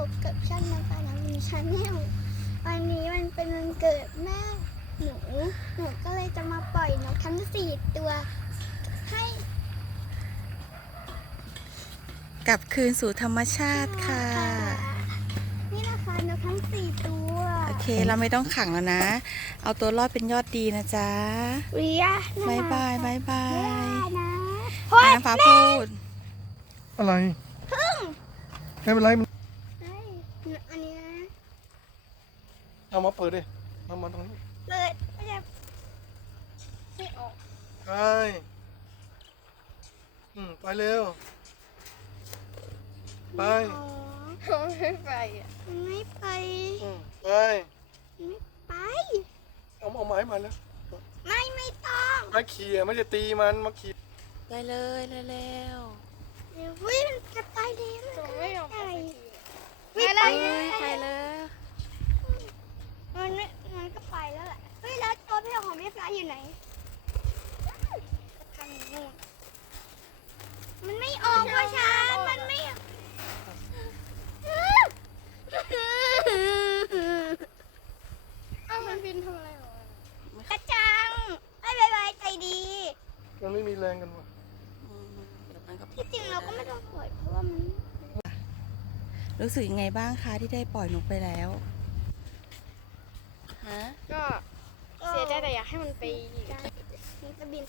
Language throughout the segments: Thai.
พบกับช่างน้ำตาลน้ำมีชาแนลวันนี้มันเป็นวันเกิดแม่หนูหนูก็เลยจะมาปล่อยนกทั้งสี่ตัวให้กลับคืนสู่ธรรมชาติค่ะ นี่นะคะนกทั้งสี่ตัวโอเคเราไม่ต้องขังแล้วนะ เอาตัวรอดเป็นยอดดีนะจ๊ะเวียบายบายบายบาบ๊ายยบายนะอะน้ำฟ้าพูดอะไร พึ่ง ไม่เป็นไรมันเฮ้ย อันนี้นะเอามาเปิดดิมามาตรงนี้เปิดไม่ได้ไม่ออกไปอืมไปเร็ว ไปอ๋อไม่ไปอะไม่ไปอืมไป ไม่ไป เอาเอาไม้มาแล้ว ไม่ไม่ต้องไม้เขี่ยไม่จะตีมันมาขี่ได้เลยเร็วเดี๋ยวเฮ้ยมันจะตายแล้วไม่ยอมไป ๆ ไม่ไป เอ้ยไปเลย มันไม่มันก็ไปแล้วแหละเฮ้ยแล้วตัวพี่ของพี่ฟ้าอยู่ ไหนทางนู้นมันไม่ออกว่าฉันมันไม่ออกอ้าวมันบินทำอะไรหรอกระจังไอ้บายใจดีมันไม่มีแรงกันว่ะอืมเดี๋ยวมันก็ที่จริงเราก็ไม่ต้องปล่อยเพราะว่ามัน รู้สึกยังไงบ้างคะที่ได้ปล่อยนกไปแล้วฮะ ก็เสียใจแต่ อยากให้มันไปอีกมันจะบิน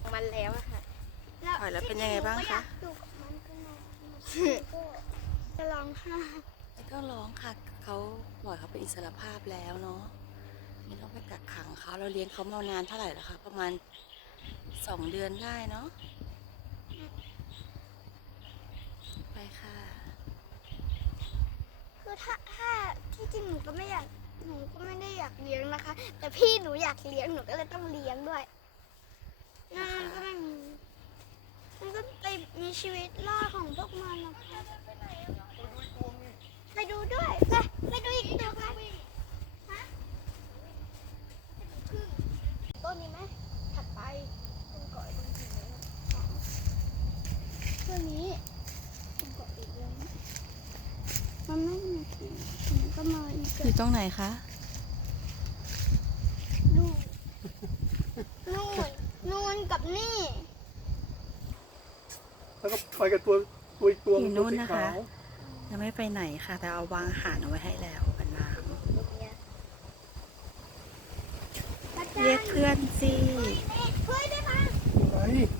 ของมันแล้วอะค่ะปล่อยแล้วเป็นยังไงบ้างคะอยู่กับมันก็นอนก็จะร้องไห้แล้วก็ร้องค่ะเขาปล่อยเขาเป็นอิสรภาพแล้วเนาะไม่ต้องไปกักขังเขาเราเลี้ยงเขามานานเท่าไหร่แล้วคะประมาณสองเดือนได้เนาะไปค่ะ คือถ้าถ้าที่จริงหนูก็ไม่อยาก หนูก็ไม่ได้อยากเลี้ยงนะคะ แต่พี่หนูอยากเลี้ยงหนูก็เลยต้องเลี้ยงด้วยนั่นมันก็ไม่มีมันก็ไปมีชีวิตรอดของพวกมันนะคะไปดูด้วยไปไปดูอีกตัวกันฮะต้นนี้ไหมถัดไปต้นเกาะตรงนี้ต้นนี้ต้นเกาะอีกเลยนะมันไม่มีกินมันก็มา อีกอยู่ตรงไหนคะนู่นนู่นนู่นกับนี่ แล้วก็ไปกับตัวตัวอีกตัวอยู่นู่นตัวสีนะคะขาวยังไม่ไปไหนค่ะ แต่เอาวางอาหารเอาไว้ให้แล้วกับน้ำเรียกเพื่อนสิเฮ้ยได้ปะไหนออกอย่าลืมกดไลค์กดแชร์